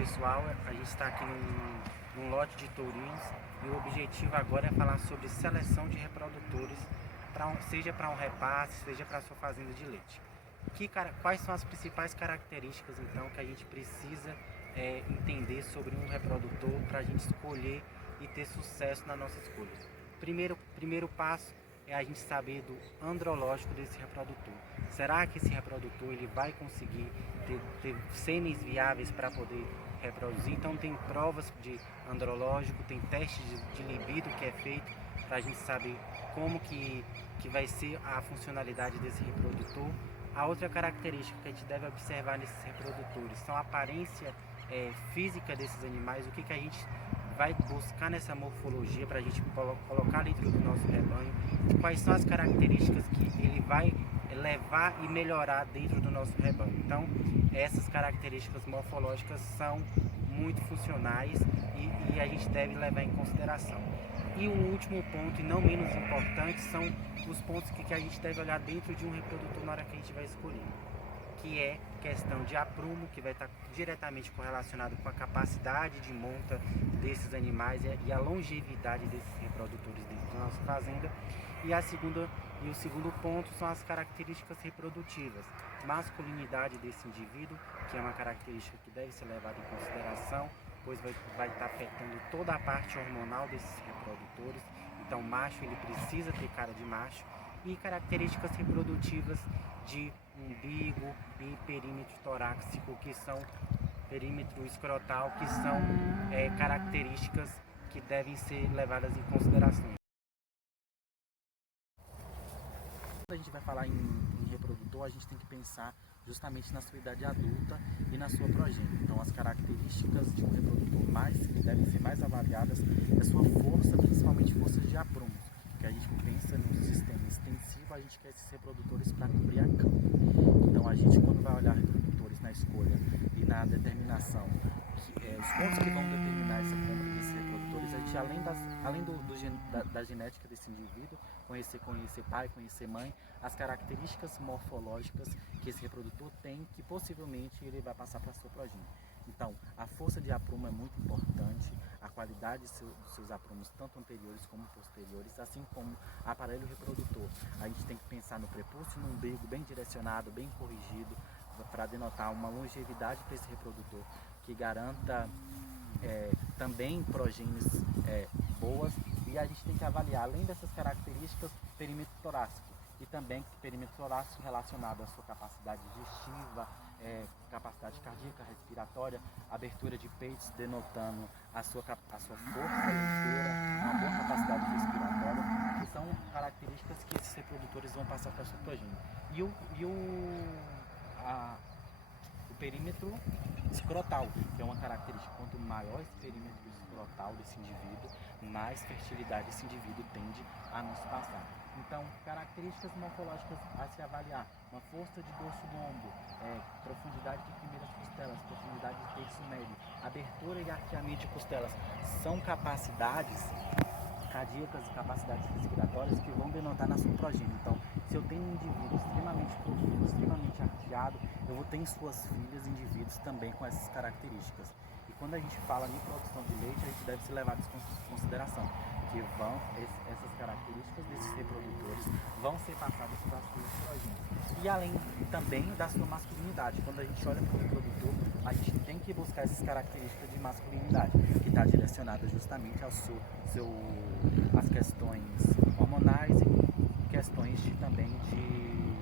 pessoal, a gente está aqui num lote de tourinhos e o objetivo agora é falar sobre seleção de reprodutores, seja para um repasse, seja para a sua fazenda de leite. Quais são as principais características então que a gente precisa entender sobre um reprodutor para a gente escolher e ter sucesso na nossa escolha? Primeiro passo é a gente saber do andrológico desse reprodutor. Será que esse reprodutor ele vai conseguir ter sêmenes viáveis para poder reproduzir? Então tem provas de andrológico, tem testes de libido que é feito para a gente saber como que vai ser a funcionalidade desse reprodutor. A outra característica que a gente deve observar nesses reprodutores são a aparência física desses animais, o que a gente vai buscar nessa morfologia para a gente colocar dentro do nosso rebanho, quais são as características que ele vai levar e melhorar dentro do nosso rebanho. Então, essas características morfológicas são muito funcionais e a gente deve levar em consideração. E o último ponto, e não menos importante, são os pontos que a gente deve olhar dentro de um reprodutor na hora que a gente vai escolher, que é questão de aprumo, que vai estar diretamente correlacionado com a capacidade de monta desses animais e a longevidade desses reprodutores dentro da nossa fazenda. E o segundo ponto são as características reprodutivas. Masculinidade desse indivíduo, que é uma característica que deve ser levada em consideração, pois vai estar afetando toda a parte hormonal desses reprodutores. Então, macho ele precisa ter cara de macho. E características reprodutivas de umbigo e perímetro torácico, que são perímetro escrotal, que são características que devem ser levadas em consideração. Quando a gente vai falar em reprodutor, a gente tem que pensar justamente na sua idade adulta e na sua progênie. Então, as características de um reprodutor que devem ser mais avaliadas é a sua força, principalmente forças de aprumo. Que a gente pensa num sistema extensivo, a gente quer esses reprodutores para cobrir a campo. Então a gente, quando vai olhar reprodutores na escolha e na determinação, os pontos que vão determinar essa compra desses reprodutores, a gente além da genética desse indivíduo, conhecer pai, conhecer mãe, as características morfológicas que esse reprodutor tem, que possivelmente ele vai passar para a sua progênie. Então, a força de aprumo é muito importante, a qualidade dos seus aprumos, tanto anteriores como posteriores, assim como aparelho reprodutor. A gente tem que pensar no prepúcio e no umbigo bem direcionado, bem corrigido, para denotar uma longevidade para esse reprodutor, que garanta também progênies boas. E a gente tem que avaliar, além dessas características, perímetro torácico, e também perímetro torácico relacionado à sua capacidade digestiva, capacidade cardíaca, respiratória, abertura de peitos, denotando a sua força leiteira, uma boa capacidade respiratória, que são características que esses reprodutores vão passar para a sua progênie. E o perímetro escrotal, que é uma característica, quanto maior esse perímetro escrotal desse indivíduo, mais fertilidade esse indivíduo tende a nos passar. Então, características morfológicas a se avaliar: uma força de dorso do ombro, profundidade de primeiras costelas, profundidade de terço médio, abertura e arqueamento de costelas, são capacidades cardíacas e capacidades respiratórias que vão denotar na sua progênie. Então, se eu tenho um indivíduo extremamente profundo, extremamente arqueado, eu vou ter em suas filhas indivíduos também com essas características. E quando a gente fala em produção de leite, a gente deve se levar em consideração que essas características desses reprodutores vão ser passadas para as suas progênies. E além também da sua masculinidade. Quando a gente olha para o reprodutor, a gente tem que buscar essas características de masculinidade, que está direcionada justamente às questões hormonais e questões também de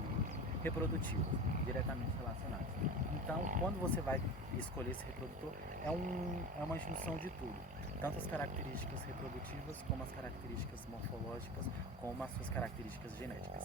reprodutivas, diretamente relacionadas. Então, quando você vai escolher esse reprodutor, é uma junção de tudo. Tanto as características reprodutivas, como as características morfológicas, como as suas características genéticas.